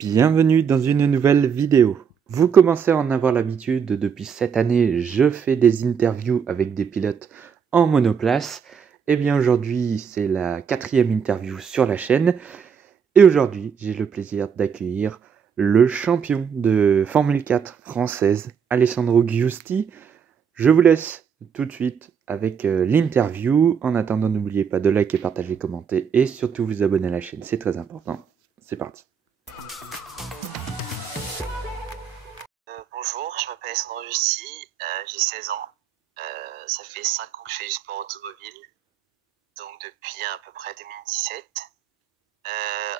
Bienvenue dans une nouvelle vidéo. Vous commencez à en avoir l'habitude, depuis cette année, je fais des interviews avec des pilotes en monoplace. Et bien aujourd'hui, c'est la 4e interview sur la chaîne. Et aujourd'hui, j'ai le plaisir d'accueillir le champion de Formule 4 française, Alessandro Giusti. Je vous laisse tout de suite avec l'interview. En attendant, n'oubliez pas de liker, partager, commenter et surtout vous abonner à la chaîne, c'est très important. C'est parti. Bonjour, je m'appelle Alessandro Giusti, j'ai 16 ans. Ça fait 5 ans que je fais du sport automobile, donc depuis à peu près 2017.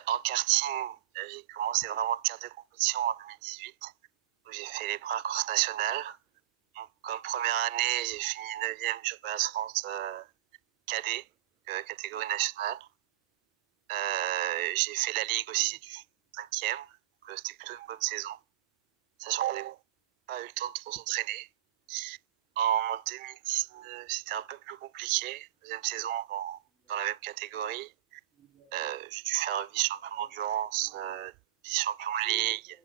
En karting, j'ai commencé vraiment le kart de compétition en 2018, où j'ai fait les premières courses nationales. Donc, comme première année, j'ai fini 9e du championnat de France cadet, catégorie nationale. J'ai fait la ligue aussi du 5e, donc c'était plutôt une bonne saison, sachant qu'on n'avait pas eu le temps de trop s'entraîner. En 2019, c'était un peu plus compliqué. Deuxième saison dans la même catégorie. J'ai dû faire vice-champion d'endurance, vice-champion de ligue.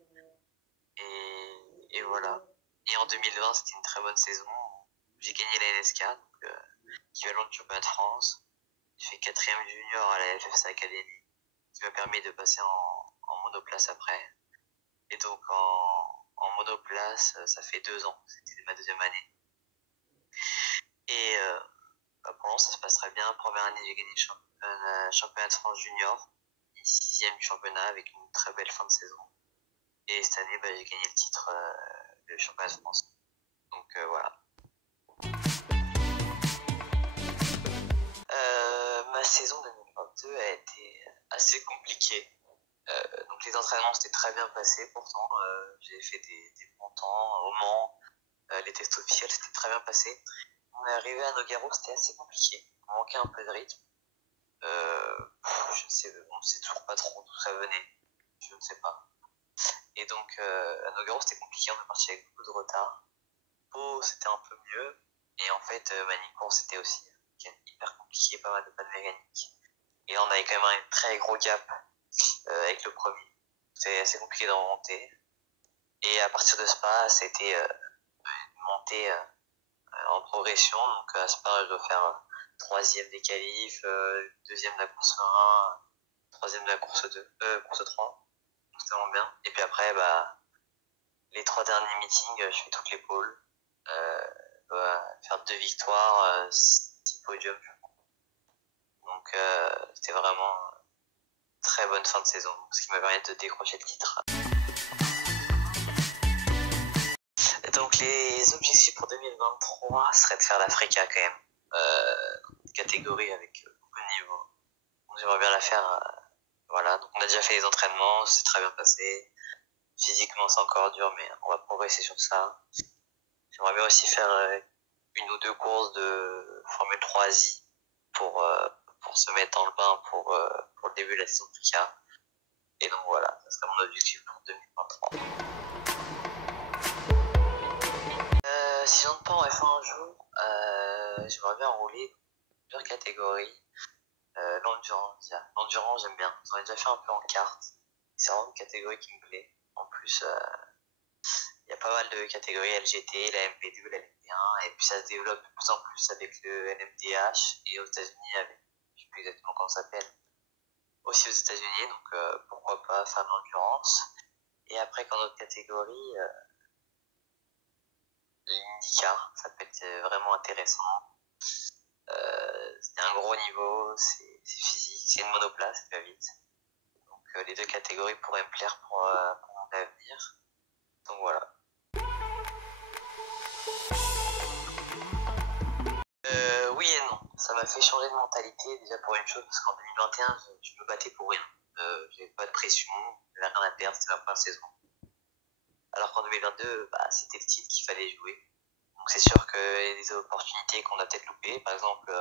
Et voilà. Et en 2020, c'était une très bonne saison. J'ai gagné la NSK, donc équivalent du championnat de France. J'ai fait 4e junior à la FFC Academy, qui m'a permis de passer en monoplace après. Et donc en monoplace, ça fait 2 ans. C'était ma 2e année. Et pour l'instant, ça se passe très bien. Première année, j'ai gagné le championnat de France junior, 6e du championnat avec une très belle fin de saison. Et cette année, j'ai gagné le titre de championnat de France. Donc voilà. Ma saison 2022 a été assez compliquée. Donc les entraînements s'étaient très bien passés pourtant. J'ai fait des bons temps au Mans. Les tests officiels s'étaient très bien passés. On est arrivé à Nogaro, c'était assez compliqué. On manquait un peu de rythme. Je ne sais, on ne sait toujours pas trop d'où ça venait. Je ne sais pas. Et donc, à Nogaro, c'était compliqué. On est parti avec beaucoup de retard. Pau, c'était un peu mieux. Et en fait, Manicourt, c'était aussi hyper compliqué, pas mal de pannes mécaniques. Et on avait quand même un très gros gap avec le premier. C'était assez compliqué d'en remonter. Et à partir de Spa, c'était une montée en progression. Donc à Spa, je dois faire 3e des qualifs, 2e de la course 1, 3e de la course 2, course 3. Donc c'était vraiment bien. Et puis après, les 3 derniers meetings, je fais toutes les pôles. Faire 2 victoires, 6 podiums. Donc c'était vraiment une très bonne fin de saison, ce qui m'a permis de décrocher le titre. Donc les objectifs pour 2023 seraient de faire l'Africa quand même, catégorie avec beaucoup de niveau. Donc j'aimerais bien la faire. Voilà, donc on a déjà fait les entraînements, c'est très bien passé. Physiquement c'est encore dur, mais on va progresser sur ça. J'aimerais bien aussi faire 1 ou 2 courses de Formule 3 Asie pour se mettre dans le bain pour le début de la saison Africa. Et donc voilà, ça serait mon objectif pour 2023. Si j'entre pas en F1 un jour, j'aimerais bien rouler plusieurs catégories. L'endurance, j'aime bien. J'en ai déjà fait un peu en kart. C'est vraiment une catégorie qui me plaît. En plus, il y a pas mal de catégories LGT, la MP2, la MP1, et puis ça se développe de plus en plus avec le NMDH et aux États-Unis avec, je sais plus exactement comment ça s'appelle, aussi aux États-Unis, donc pourquoi pas faire de l'endurance. Et après, qu'en autre catégorie, l'IndyCar, ça peut être vraiment intéressant. C'est un gros niveau, c'est physique, c'est une monoplace, ça va vite. Donc les 2 catégories pourraient me plaire pour mon avenir. Donc voilà. Oui et non. Ça m'a fait changer de mentalité déjà pour une chose, parce qu'en 2021, je me battais pour rien. J'avais pas de pression, j'avais rien à perdre, c'était ma première saison. Alors qu'en 2022, c'était le titre qu'il fallait jouer. Donc c'est sûr qu'il y a des opportunités qu'on a peut-être loupées. Par exemple,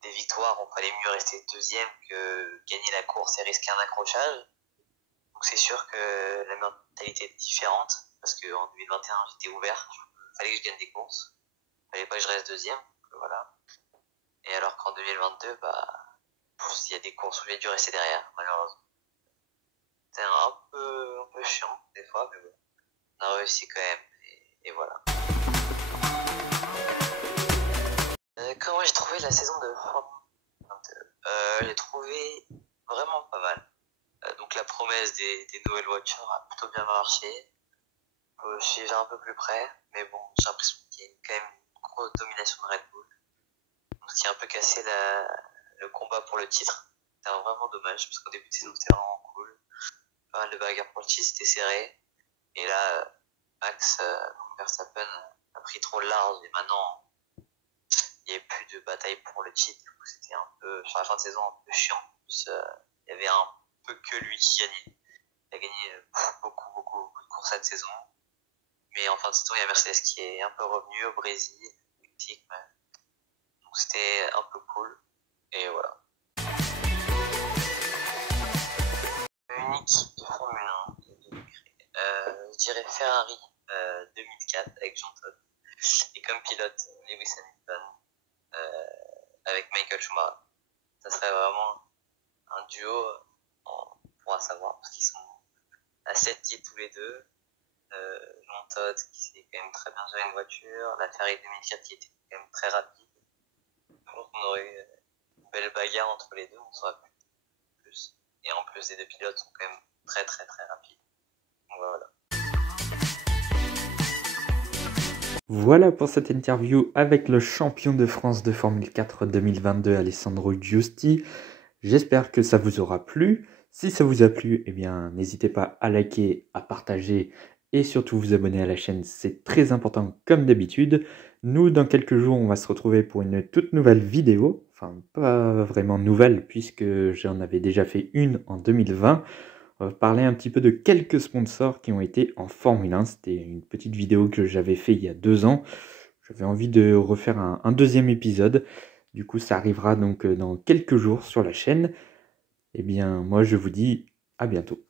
des victoires, on fallait mieux rester 2e que gagner la course et risquer un accrochage. Donc c'est sûr que la mentalité est différente, parce qu'en 2021, j'étais ouvert. Il fallait que je gagne des courses. Il fallait pas que je reste 2e. Voilà. Et alors qu'en 2022, il y a des courses où j'ai dû rester derrière, malheureusement. C'est un peu fois, mais bon, on a réussi quand même, et voilà. Comment j'ai trouvé la saison de Formule 22 J'ai trouvé vraiment pas mal. Donc la promesse des nouvelles voitures a plutôt bien marché. Je suis un peu plus près, mais bon, j'ai l'impression qu'il y a quand même une grosse domination de Red Bull. Donc ce qui a un peu cassé le combat pour le titre. C'était vraiment dommage, parce qu'au début de saison c'était vraiment cool. Pas mal de bagarres pour le titre, c'était serré. Et là, Max Verstappen a pris trop large et maintenant il n'y avait plus de bataille pour le titre. C'était un peu, sur la fin de saison, un peu chiant. En plus, il y avait un peu que lui qui gagnait. Il a gagné beaucoup de courses cette saison. Mais en fin de saison, il y a Mercedes qui est un peu revenu au Brésil, au Mexique. Donc c'était un peu cool. Et voilà. Une équipe de Formule 1, je dirais Ferrari 2004 avec Jean Todt. Et comme pilote, Lewis Hamilton avec Michael Schumacher. Ça serait vraiment un duo, on pourra savoir, parce qu'ils sont à 7 titres tous les deux. Jean Todt qui sait quand même très bien gérer une voiture, la Ferrari 2004 qui était quand même très rapide. Donc on aurait eu une belle bagarre entre les deux, on saurait plus. Et en plus, les deux pilotes sont quand même très rapides. Donc voilà. Voilà pour cette interview avec le champion de France de Formule 4 2022, Alessandro Giusti. J'espère que ça vous aura plu. Si ça vous a plu, eh bien, n'hésitez pas à liker, à partager et surtout vous abonner à la chaîne. C'est très important comme d'habitude. Nous, dans quelques jours, on va se retrouver pour une toute nouvelle vidéo. Enfin, pas vraiment nouvelle puisque j'en avais déjà fait une en 2020. On va parler un petit peu de quelques sponsors qui ont été en Formule 1. C'était une petite vidéo que j'avais fait il y a 2 ans. J'avais envie de refaire un deuxième épisode. Du coup, ça arrivera donc dans quelques jours sur la chaîne. Eh bien, moi, je vous dis à bientôt.